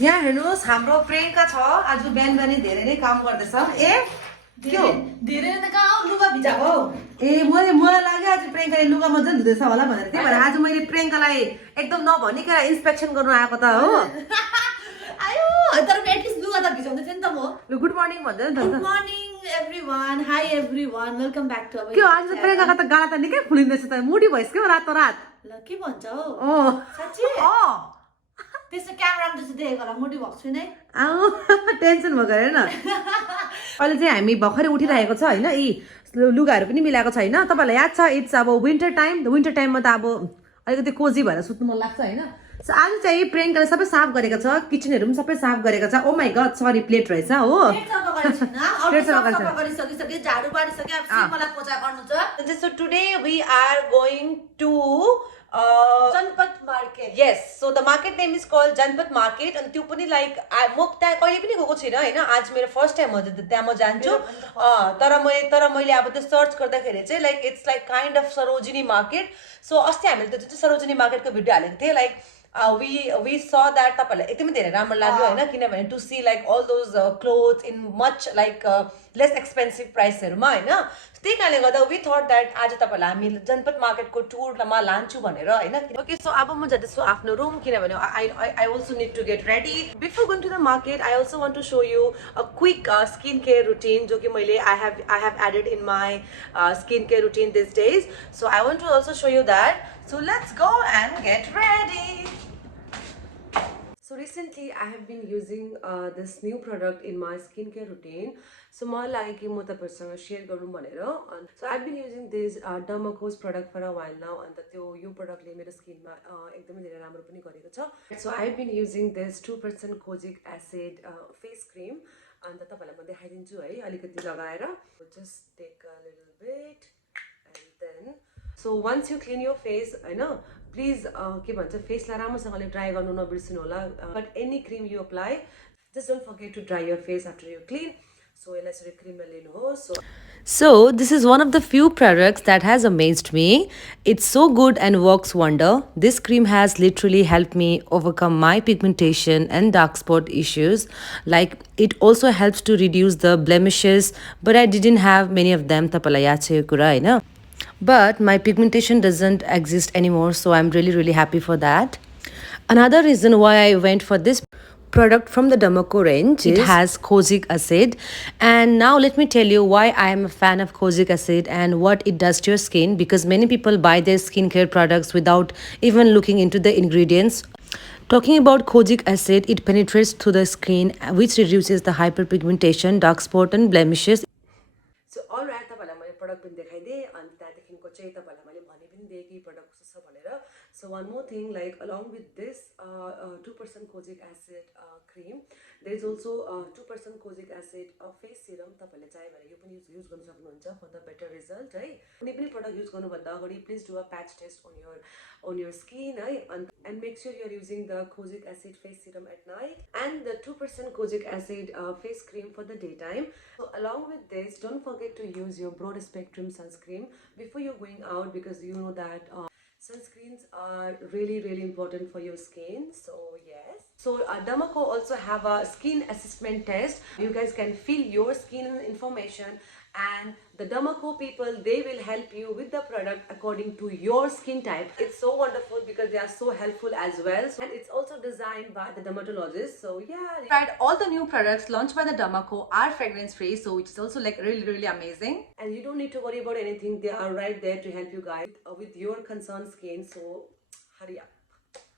यहाँ हेर्नुहोस् हाम्रो प्रियङ्का छ आज बिहान बिहानै धेरै नै काम गर्दैछ ए के हो धेरै त कहाँ लुगा भिजाको ए मलाई लाग्यो आज प्रियङ्काले लुगा मजा धुँदैछ होला भनेर त्यही भएर आज मैले प्रियङ्कालाई एकदम नभनिकन इन्स्पेक्सन गर्नु आएको त हो आयो तर एटलिस्ट लुगा त भिजाउँदै थिएँ नि त म गुड मर्निङ भन्दै नि गुड त morning everyone hi everyone welcome back to के हो आज त प्रियङ्काको त गाला त निकै फुलिँदैछ त मुडी भइस के हो रातो रात ल के भन्छ हौ ओ साच्चै अँ त्यसो क्यामेरामा त्यस्तो देखेको होला मोटी भएको छुइनै आऊ टेन्सन भएको हेर न अहिले चाहिँ हामी भर्खरै उठिरहेको छ होइन यी लुगाहरू पनि मिलाएको छैन तपाईँलाई याद छ इट्स अब विन्टर टाइममा त अब अलिकति कोजी भएर सुत्नु मन लाग्छ होइन सो आज चाहिँ प्रियङ्काले सबै साफ गरेको छ किचनहरू पनि सबै साफ गरेको छ ओ माई गड सरी प्लेट रहेछ हो गरिसके झाडु बारिसके अब मलाई पोचा गर्नु छ so today we are going to Janpath market yes so the market name is called Janpath market अनि त्यो पनि लाइक म त्यहाँ कहिले पनि गएको छुइनँ होइन आज मेरो फर्स्ट टाइम हो त्यहाँ म जान्छु तर मैले अब त्यो सर्च गर्दाखेरि चाहिँ like it's like kind of Sarojini market so अस्ति हामीले त्यो चाहिँ सरोजिनी मार्केटको भिडियो हालेको थिएँ लाइक we saw that तपाईँलाई एकदमै धेरै राम्रो लाग्यो होइन किनभने to see like all those clothes in much like less expensive प्राइसहरूमा होइन त्यही कारणले गर्दा वी थट द्याट आज तपाईँलाई हामी जनपद मार्केटको टुरमा लान्छु भनेर होइन ओके सो अब म जाँदैछु आफ्नो रुम किनभने I also need to get ready before going to the market I also want to show you a quick skin care routine जो कि मैले I have added in my skin care routine this days so I want to also show you that so let's go and get ready So recently I have been using this new product in my skincare routine. So मलाई लाग्यो कि म तपाईहरुसँग share गरौँ भनेर. So I've been using this Dermaco's product for a while now and त्यो यो प्रोडक्टले मेरो स्किनमा एकदमै धेरै राम्रो पनि गरेको छ. So I've been using this 2% kojic acid face cream and तपाईहरुलाई म देखाइदिन्छु है अलिकति लगाएर. Just take a little bit and then so once you clean your face हैन प्लिज के भन्छ फेसलाई राम्रोसँगले ड्राई गर्नु नबिर्सिनु होला but any cream you apply just don't forget to dry your face after you clean सो यसलाई यसरी क्रिममा लिनुहोस् So, this is one of the few products that has amazed me. It's so good and works wonder. This cream has literally helped me overcome my pigmentation and dark spot issues. Like, it also helps to reduce the blemishes, but I didn't have many of them. Tapalai yaad cha yo kura haina. But my pigmentation doesn't exist anymore, so I'm really happy for that. Another reason why I went for this product from the Dermaco range is it has kojic acid. And now let me tell you why I am a fan of kojic acid and what it does to your skin, because many people buy their skincare products without even looking into the ingredients. Talking about kojic acid, it penetrates through the skin, which reduces the hyperpigmentation, dark spot and blemishes. So alright, तपाईलाई मैले product पनि देखाइदिएँ अनि त्यहाँदेखिको चाहिँ तपाईलाई मैले भनि पनि दिएँ कि प्रोडक्ट कस्तो छ भनेर. So one more thing, like along with this 2% kojic acid cream, there is also 2% kojic acid face serum. तपाईले चाहे भने यो पनि युज गर्न सक्नुहुन्छ for the better result है. कुनै पनि प्रोडक्ट युज गर्नुभन्दा अगाडि please do a patch test on your skin है and make sure you are using the kojic acid face serum at night and the 2% kojic acid face cream for the daytime. So along with this, don't forget to use your broad spectrum sunscreen before you're going out, because you know that sunscreens are really important for your skin. So yes, so Dermaco also have a skin assessment test. You guys can fill your skin information and the Dermaco people, they will help you with the product according to your skin type. It's so wonderful because they are so helpful as well, and it's also designed by the dermatologist. So yeah, right, all the new products launched by the Dermaco are fragrance free, so which is also like really amazing, and you don't need to worry about anything. They are right there to help you guys with your concerned skin. So hurry up.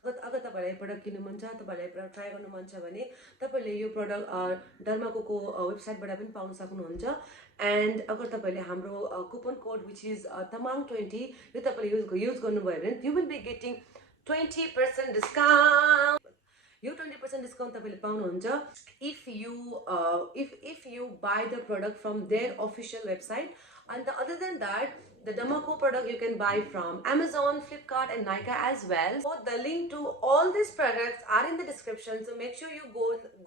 अगर तपाईलाई product किन्नु मन छ, तपाईलाई product try गर्नु मन छ भने तपाईले यो प्रोडक्ट डर्माको वेबसाइटबाट पनि पाउन सक्नुहुन्छ. एन्ड अगर तपाईले हाम्रो कुपन कोड विच इज तमाङ20 यो तपाईले युज गर्नुभयो भने you will be getting 20% discount. Yo 20% discount तपाईले पाउनुहुन्छ if you buy the product from their official website. And other than that, the Dermaco product you can buy from Amazon, Flipkart and Nykaa as well. So the link to all these products are in the description, so make sure you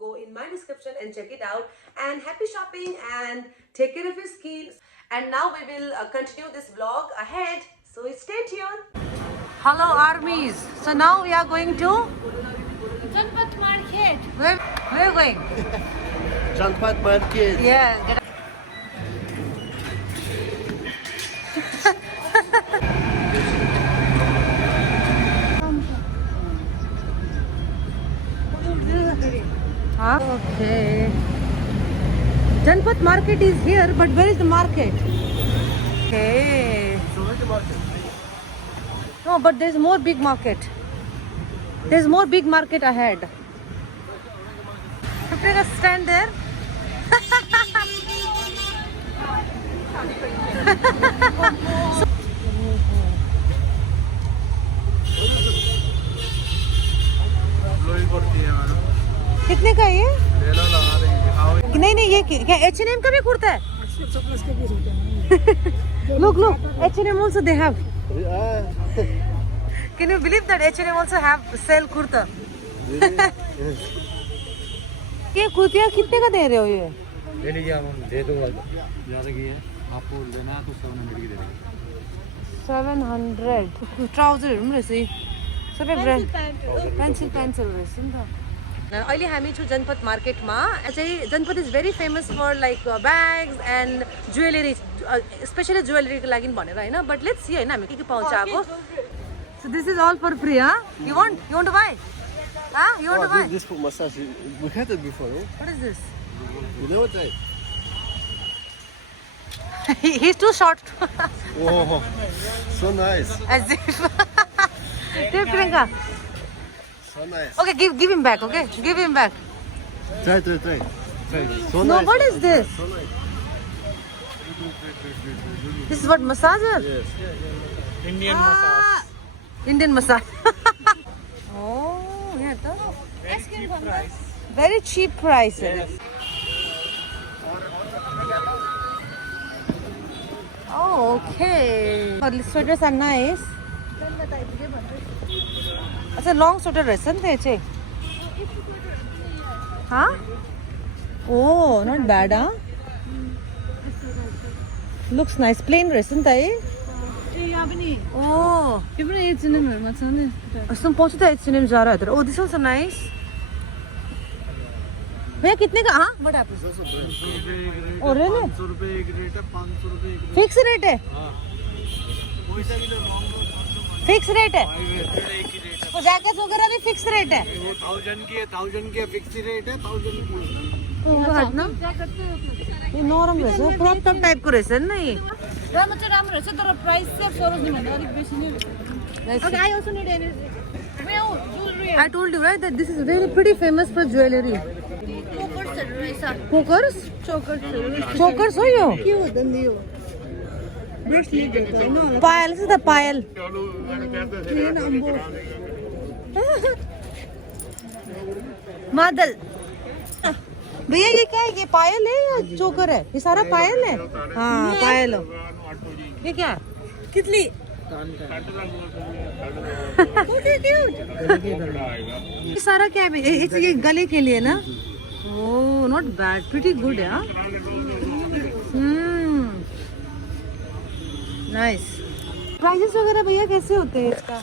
go in my description and check it out. And happy shopping and take care of your skin. And now we will continue this vlog ahead, so stay tuned. Hello armies, so now we are going to जनपद market Where are you going? Janpat Market. Yeah. Okay. Janpat Market is here, but where is the market? Okay. So where's the market? No, but there's more big market. There's more big market ahead. You take a stand there. लोई पड़ती है madam. कितने का है ये? ले लो लगा देंगे। आओ। नहीं ये क्या H&M का भी कुर्ता है? Look, H&M also they have. Can you believe that H&M also have sell kurta? ये कुर्तियाँ कितने का दे रहे हो ये? ले लीजिए आप, हम दे दो ज़्यादा की है, आपको लेना है तो 700 की दे देंगे। 700. ट्राउजर रहेछ सबै ब्रान्ड पेन्सिल रहेछ नि त। अहिले हामी छु जनपद मार्केटमा। चाहिँ Janpath is very famous for like bags and jewellery, especially ज्वेलरीको लागि भनेर होइन। बट लेट्स सी होइन हामी के पाउँछ अब। So this is all for free huh? You want to buy? You want to buy? This for massage. We had it before, no? What is this? You never tried? He's too short. Oh, so nice. As if. Dear Priyanka. So nice. Okay, give him back, okay? Give him back. Try. So No, nice. what is this? So nice. This is what massager? Yes. Indian massage. Oh, yeah. Very cheap price. Yes. Oh, okay. The sweaters are nice. It's a long sweater, isn't it? Huh? Oh, not bad, huh? Looks nice. Plain, isn't it? Oh. Even H&M हरूमा छ नि। असम पहुंचे तो H&M जा रहा है। Oh, this also nice. भैया कितने का? हाँ, what happened? Oh, really? 500 रुपए एक रेट है, 500 रुपए एक रेट। Fix rate है? वैसा भी लॉन्ग Fix rate है? एक ही रेट है। वो जैकेट वगैरह भी फिक्स रेट है? वो 1000 की है, 1000 की फिक्स रेट है, 1000 की। हट्न यो नरम रहेछ, क्रप टप टाइपको रहेछ नि ये। राम्रो चाहिँ राम्रो रहेछ तर प्राइस चाहिँ सरोजनी भन्दा अलिक बेसी नै रहेछ। Okay, I also need energy. Jewelry. I told you right that this is very pretty famous for jewelry. Chokers रहेछ। Chokers? Chokers हो यो? के हो त नि यो? ब्रेसलेट हैन होला। पायल से त पायल। किन अम्बो। मादल। भैया ये क्या है? ये पायल है या चोकर है? ये सारा पायल है? हाँ पायल हो। ये क्या है? कितली? ये सारा क्या है? ये गले के लिए ना? Oh not bad, pretty good है। नाइस। प्राइसेस वगैरह भैया कैसे होते हैं इसका?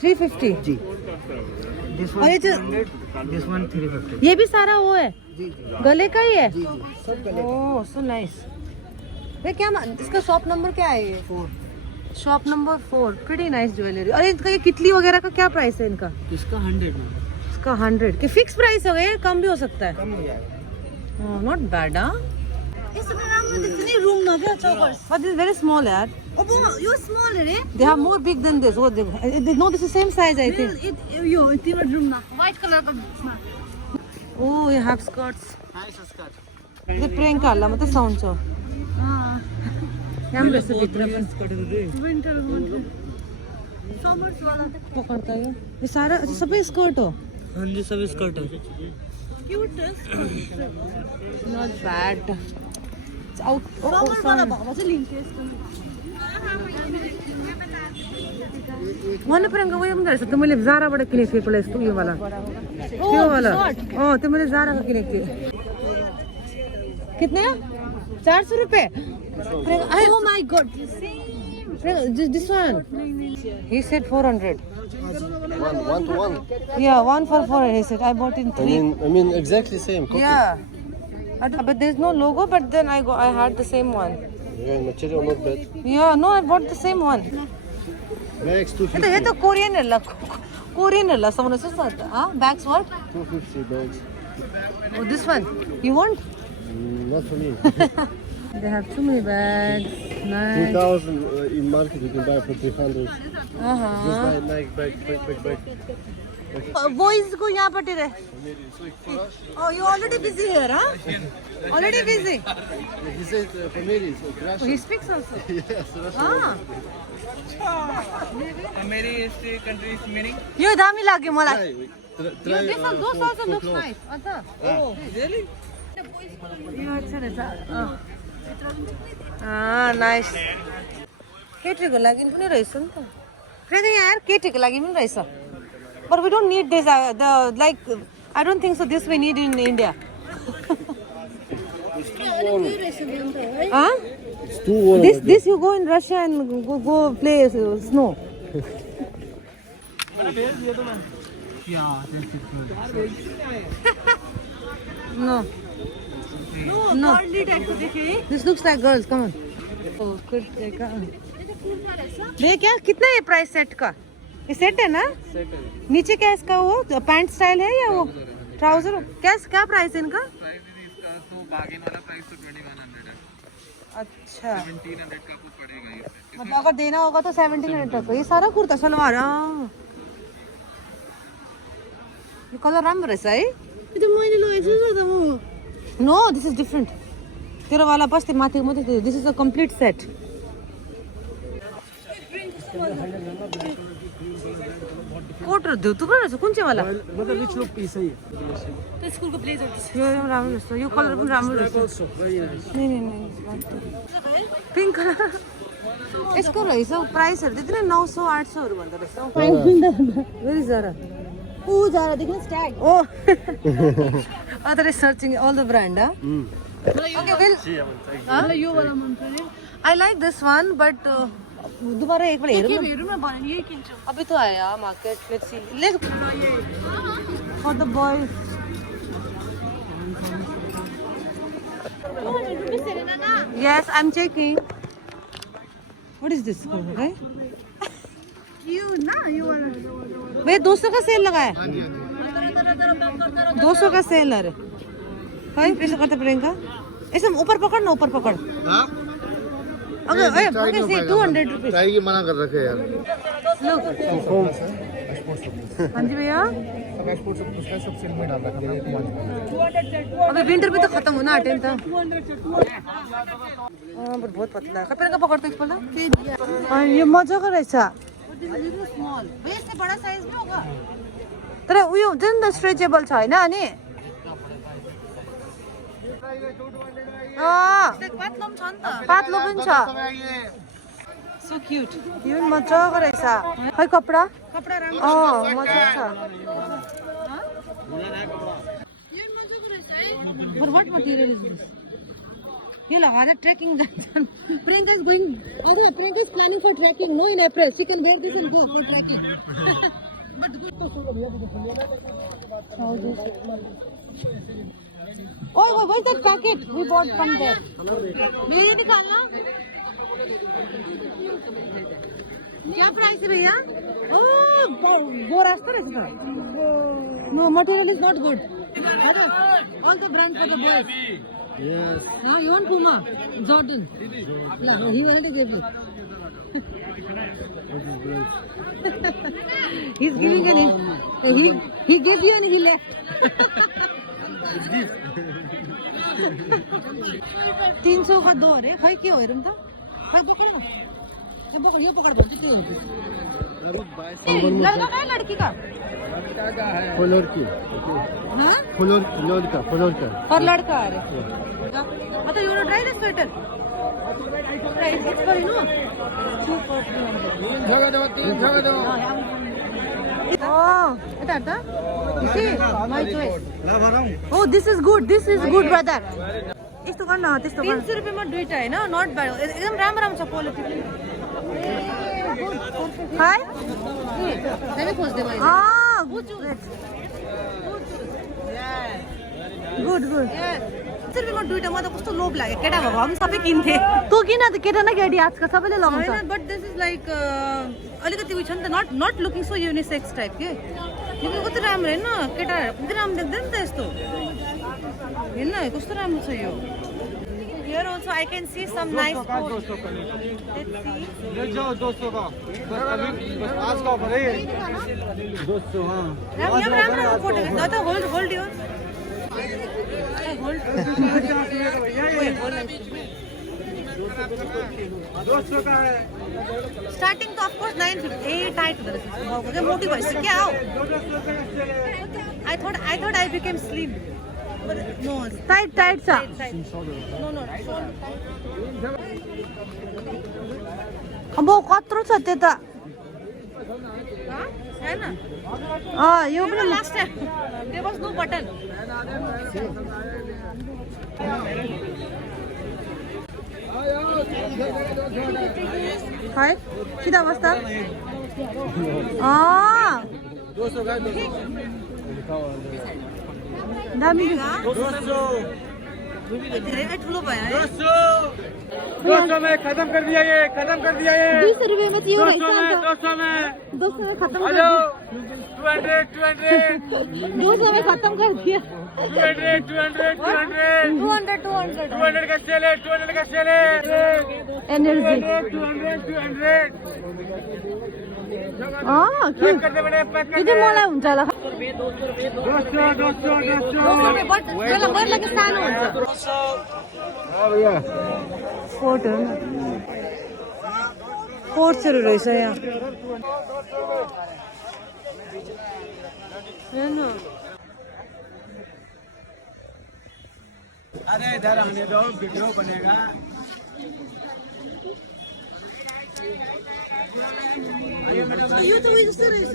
350 जी। और ये जो This one 350. ये भी सारा वो है जी। गले का ही है? जी सब गले। ओह सो नाइस। ये क्या इसका शॉप नंबर क्या है? ये 4। Shop number 4। Pretty nice jewellery. और इनका ये कितली वगैरह का क्या प्राइस है इनका? इसका 100 में। इसका 100 के फिक्स प्राइस हो गया, कम भी हो सकता है। कम हो जाएगा। नॉट बैड हाँ। यसो पनि राम्रो देख्छ नि रुममा क्या chokers. But this very small यार। अब यो स्मल अरे। They have more big than this. What they know this is same size I think. यो तिम्रो रुममा व्हाइट कलरको बक्समा। ओह ये हैव स्कर्ट्स। Nice skirt. ये प्रियंकाहरूलाई मात्रै सुहाउँछ। राम्रो छ भित्र पनि। विन्टर समर्स वाला पकड्छ यो सारा सबै स्कर्ट हो। हाँ जी सब स्कर्ट है। Cute not bad. Out summer वाला भएको चाहिँ लिन्छु यसको। मैले प्रियङ्का उयो पनि रहेछ त्यो मैले जाराबाट किनेको थिएँ पहिला यस्तो उयोवाला त्यो वाला त्यो मैले जाराको किनेको थिएँ। कितने 400 रुपये? Oh my god, This one he said 400. One to one. Yeah, 1 for 4 he said. I bought in 3. I mean exactly same. Copy. Yeah. But there's no logo, but then I had the same one. Yeah, material not bad. Yeah, no, I bought the same one. Bags But 250. here the Korean someone says that. Bags what? 250 bags. Oh, this one. You want? Not for me. They have too many bags. Nice. 3,000 in market you can buy for 300. Just Uh-huh. buy Nike bag. Boys go यहाँ पर रहे. Oh, you already busy here, huh? Already busy. He said family, so Oh, Russian. he speaks also. Yes, Russian. Ah. मेरी country is meaning. यो दामी लाग्यो मलाई. Try, This one, those for- also for looks clothes. nice. अच्छा. Oh, Really? यो अच्छा रहेछ. Nice. केटीको लागि पनि रहेछ नि त. फेरि यार केटीको लागि पनि रहेछ. But we don't need this. I don't think so. This we need in India. Huh? It's too warm. This you go in Russia and go play snow. No. No. This looks like girls. Come on. Oh, good. ये क्या कितना है price set का? ये set है ना? नीचे क्या इसका वो पैंट स्टाइल है या वो ट्राउजर? क्या प्राइस है इनका? प्राइस इसका तो बार्गेन वाला प्राइस तो 2100 है. अच्छा. 1700 का कुछ पड़ेगा ये. मतलब अगर देना होगा तो 1700 तक. ये सारा कुर्ता सलवार. ये कलर राम्रो रहेछ है? त्यो मैले लगेछु त म. No, this is different. तेरो वाला बस त्यो माथि मात्रै थियो. This is a complete set. कोटहरु थियो थुप्रो रहेछ. कुन चाहिँ वाला? मतलब which look piece है ये? त्यो स्कुलको ब्लेजर. यो राम्रो रहेछ. यो कलर पनि राम्रो रहेछ. नहीं. Pink colour. यसको रहेछ प्राइसहरु त्यति नै 900 800 हरु भन्दा रहेछ. Where is Zara? Oh, Zara, they can stack. Oh. Other is searching all the brand, huh? Okay, well. I like this one, but दोबारा एक बार हेरौँ न. अभी तो आया market. Let's see. Let's for the boys. Yes, I'm checking. What is this? Okay. भैया 200 का cell लगा है. 200 का सेल है. भाई कैसे करते प्रियंका? ऐसे ऊपर पकड़ ना, ऊपर पकड़. हाँ? अगर ओके से 200 रुपीस. ट्राई की मना कर रखे यार. लो. हाँ जी भैया. अबे विंटर भी तो खत्म होना अटेंड था. पर बहुत पतला है. प्रियंका पकड़ते इस पर ना. ये मजा का रहेछ. स्मॉल. भैया इससे बड़ा साइज में होगा. तर उयो हुन्छ नि त स्ट्रेचेबल छ हैन अनि. पातलो पनि छ. So cute. यो पनि मजाको रहेछ. खै कपडा राम्रो. मजा छ. For what material is this? ये लगा दे ट्रेकिंग जान्छन्. Priyanka is going. Oh, Priyanka is planning for trekking. No, in April she can wear this and go for trekking. But good. Oh, where's that packet we bought from there? मेरे निकालना. क्या price है भैया? Oh, वो रास्ता रहता. No, material is not good. All the brand for the boys. Yes. No, you want Puma, Jordan. No, he wanted to give you. He's giving an. He gave you and he left. 300 का 2 अरे खै के हो हेरौँ त. खै पकड न. यो पकड भन्छ 300 रुपैयाँ. लड़का का है लड़की का? फुलोर की. हाँ? फुलोर का. For लड़का अरे. अच्छा you wanna try the sweater? Right, it's for you know. Oh, это? You see, my choice. Oh, this is good. This is good, brother. यस्तो गर्न त्यस्तो गर्न. 300 रुपैयाँमा दुईटा हैन, not bad. एकदम राम्रो छ क्वालिटी पनि. Hi? Let me post them. Ah, good. Good, good. Sir म दुईटामा त कस्तो लोभ लाग्यो केटा भए पनि सबै किन्थे तँ किन त केटा न केटी आजकल सबैले लगाउँछ हैन बट दिस इज लाइक अलिकति उयो छ नि त not looking so unisex type के यो कति राम्रो हैन केटा कति राम्रो देख्दैन नि त यस्तो हैन कस्तो राम्रो छ यो Here also I can see some nice food. ले जाओ 200 का बस अभी बस आज का ऑफर है 200 हां राम्रो फोटो खिच्दा त होल्ड योर होल्ड 200 का है स्टार्टिङ त अफ कोर्स 950 ए टाइट हुँदो रहेछ बाउको चाहिँ मोटी भइसक्यो क्या हो I thought I became slim. But no, tight छ. No. अब कत्रो छ त्यो त हैन यो पनि last time there was no button हाय किन अवस्था 200 का दामी 200 धेरै ठुलो भयो 200 में खत्म कर दिया ये 200 रुपए में चाहिए 200 में खत्म कर दिया 200 में खत्म कर दिया 200 का सेल है 200 का सेल है एनर्जी 200 करने बड़े पैक यो चाहिँ मलाई हुन्छ होला 200 बट मलाई लागि सानो हुन्छ भैया कोर्सहरू रहेछ यहाँ हेर्नु अरे इधर आने दो वीडियो बनेगा यो त उयो जस्तो रहेछ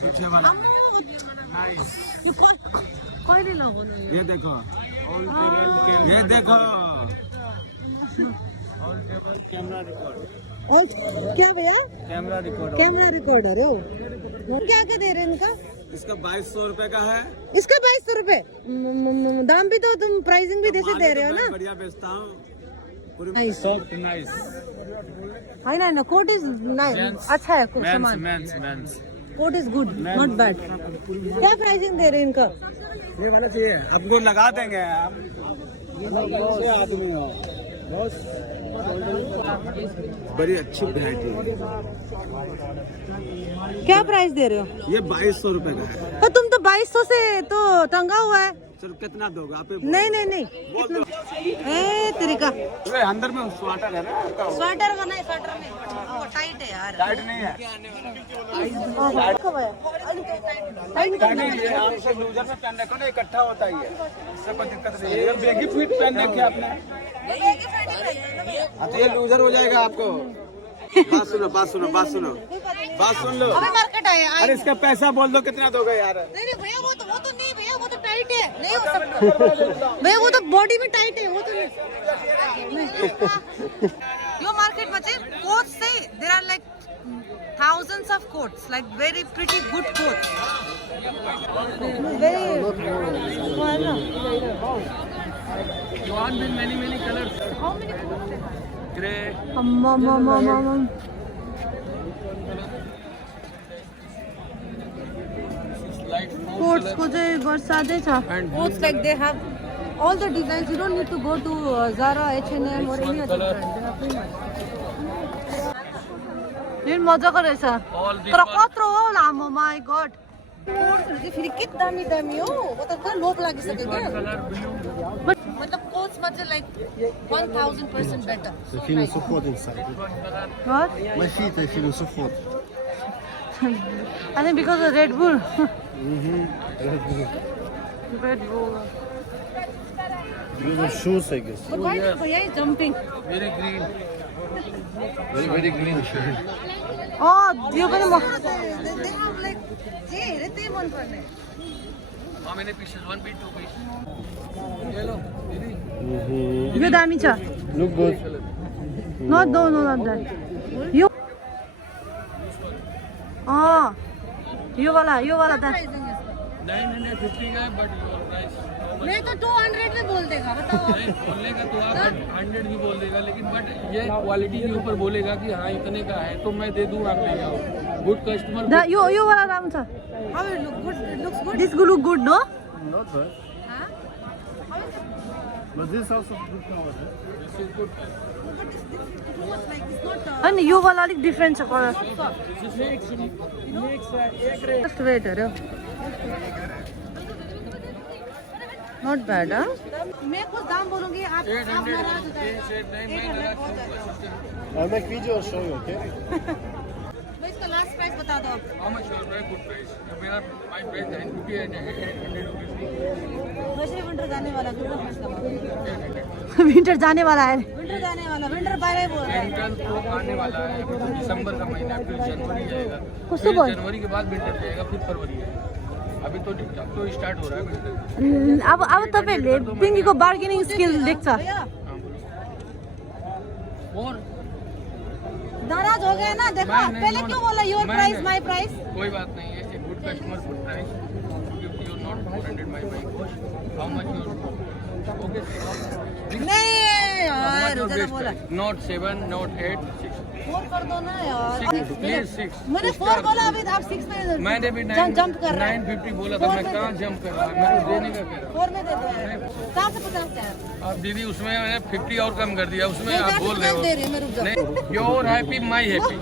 पीछे वाला यो कहिले लगाउनु ये देखो ये देखो कैमरा रिकॉर्ड और क्या भैया कैमरा रिकॉर्ड कैमरा रिकॉर्डर हो क्या क्या दे रहे हैं इनका इसका 2200 रुपए का है इसका 2200 रुपए दाम भी तो तुम प्राइसिंग भी जैसे दे रहे हो ना बढ़िया बेचता हूँ Nice. सॉफ्ट नाइस है ना कोट इज नाइस अच्छा है सामान men's coat is good not bad क्या प्राइसिंग दे रहे हैं इनका ये वाला चाहिए आपको लगा देंगे आप अच्छे आदमी हो बस बड़ी अच्छी वैरायटी क्या प्राइस दे रहे हो ये 2200 रुपए का है तो तुम तो 2200 से तो टंगा हुआ है चलो कितना दोगे आप नहीं ए तरीका अंदर में स्वेटर है ना स्वेटर का नहीं स्वेटर में वो टाइट है यार टाइट नहीं है टाइट नहीं ये आपसे लूजर में पहन रखो ना इकट्ठा होता ही है इससे कोई दिक्कत नहीं है बेगी फिट पहन रखे आपने हाँ तो ये लूजर हो जाएगा आपको बात सुनो बात सुन लो अबे मार्केट आया अरे इसका पैसा बोल दो कितना दोगे यार नहीं भैया वो तो नहीं भैया वो तो टाइट है नहीं हो सकता भैया वो तो बॉडी में टाइट है वो तो नहीं यो मार्केट में चाहिँ कोट्स चाहिँ there are like thousands of coats like very pretty good coats very One with many colors. how many coats Grey. coats को चाहिँ बरसातै छ coats like they have all the designs you don't need to go to Zara H&M or any other brand they have pretty much यो मजाको रहेछ तर कत्रो हो लामो माई God कोट्सहरु चाहिँ फेरि के दामी दामी हो म त पुरा लोभ लागिसक्यो क्या मतलब कोट्समा चाहिँ like 1000% better I feel so hot inside. What? My feet, I feel so hot. I think because of Red Bull. Because Red Bull. of shoes, I guess. But why is jumping? Very green. Very green shoes. Oh, यो पनि म they have like धेरै त्यही मन पर्ने How many pieces? 1 piece, 2 piece. यो दामी छ Look good. not that यो यो वाला था 950 का है, बट योर प्राइस मैं तो 200 में बोल देगा बताओ बोलने का तो आप 100 भी बोल देगा, लेकिन बट ये क्वालिटी के ऊपर बोलेगा कि हाँ इतने का है तो मैं दे दूँ, आप ले जाओ। Good customer. यो वाला राम्रो छ How it look good? It looks good. This look good, no? Not bad. But this also good nowadays. This is good. अनि यो वाला अलिक डिफरेन्ट छ कलर जस्ट वेट हेऱ्यो नॉट बैड हाँ मैं कुछ दाम बोलूंगी आप नाराज हो जाएगा I'll make video and show you, okay? मैं इसका लास्ट प्राइस बता दो how much your price? Good price. मेरा माय प्राइस 950 एंड 100 रुपीस। वैसे विंटर जाने वाला विंटर जाने वाला है विंटर जाने वाला विंटर बाय बोल रहा है विंटर तो आने वाला है, अभी तो दिसंबर का महीना, फिर जनवरी आएगा, कुछ तो फिर बोल। जनवरी के बाद विंटर जाएगा, फिर फरवरी आएगा। अभी तो स्टार्ट हो रहा है विंटर। अब तपाईँहरूले पिङ्कीको बार्गेनिङ स्किल देख्छ हाँ बोलो। और नाराज हो गए ना देखो पहले क्यों बोला योर प्राइस माय प्राइस कोई बात नहीं है, एक good customer good price. You not 400 my cost. How much your okay? नहीं यार ज़्यादा बोला नॉट 7 नॉट 8 6 4 कर दो ना यार प्लीज 6। मैंने 4 बोला अभी आप 6 में मैंने भी जंप कर रहा है 950 बोला था, मैं कहाँ जंप कर रहा हूँ? मैं तो देने का कह रहा 4 में दे दो यार कहाँ से 50 है हूँ। अब दीदी उसमें मैंने 50 और कम कर दिया, उसमें मैं आप बोल रहे हो दे रही हूँ मैं रुक जाओ your happy my happy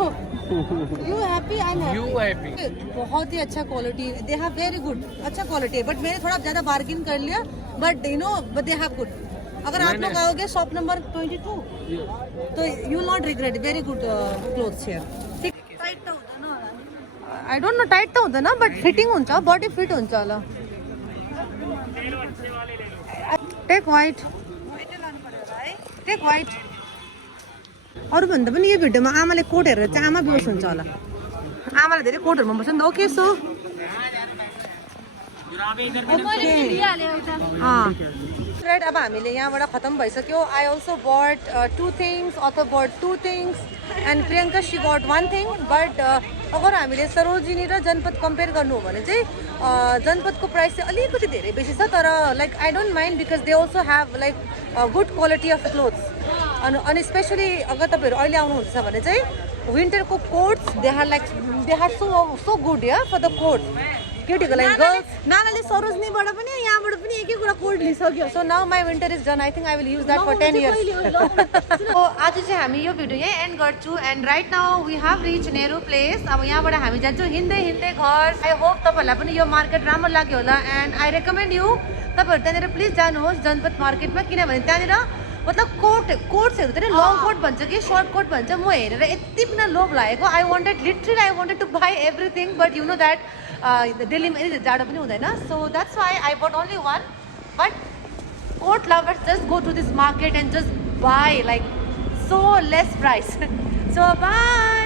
you happy I am you happy. बहुत ही अच्छा quality they have very good अच्छा क्वालिटी है बट मैंने थोड़ा ज्यादा बार्गेन कर लिया but you know but they have good अगर आप लोग आओगे शॉप नंबर 22 तो you not regret very good clothes here I don't know tight त हुँदैन बट फिटिङ हुन्छ बडी फिट हुन्छ होला टेक वाइट टेक वाइट अरूभन्दा पनि यो भिडियोमा आमाले कोट हेरेर चाहिँ आमा बेहोस हुन्छ होला आमालाई धेरै कोटहरू मन पर्छ नि त ओके सो राइट अब हामीले यहाँबाट खतम भइसक्यो आई अल्सो बट 2 थिङ्स अथवा but 2 things and Priyanka see but 1 thing but अगर हामीले सरोजिनी र जनपद कम्पेयर गर्नु हो भने चाहिँ जनपदको प्राइस चाहिँ अलिकति धेरै बेसी छ तर like I don't mind because they also have like good quality of clothes अनि स्पेसली अगर तपाईँहरू अहिले आउनुहुन्छ भने चाहिँ विन्टरको coats they are so good yeah for the quotes केटीको लागि गर्ल्स नानाले सरोजनीबाट पनि यहाँबाट पनि एक एक कुरा कोड लिइसक्यो so now my winter is done I think I will use that for 10 years so आज चाहिँ हामी यो भिडियो यहीँ एन्ड गर्छु and right now we have reach Nehru place अब यहाँबाट हामी जान्छौँ हिँड्दै हिँड्दै घर आई होप तपाईँहरूलाई पनि यो मार्केट राम्रो लाग्यो होला एन्ड आई रेकमेन्ड यु तपाईँहरू त्यहाँनिर प्लिज जानुहोस् जनपद मार्केटमा किनभने त्यहाँनिर मतलब कोट्सहरू चाहिँ लङ कोट भन्छ कि सर्ट कोट भन्छ म हेरेर यति बिना लोभ लागेको I wanted to buy everything but you know that दिल्लीमा यति जाडो पनि हुँदैन so that's why I but only one but coat lovers just go to this market and just buy like so less price so by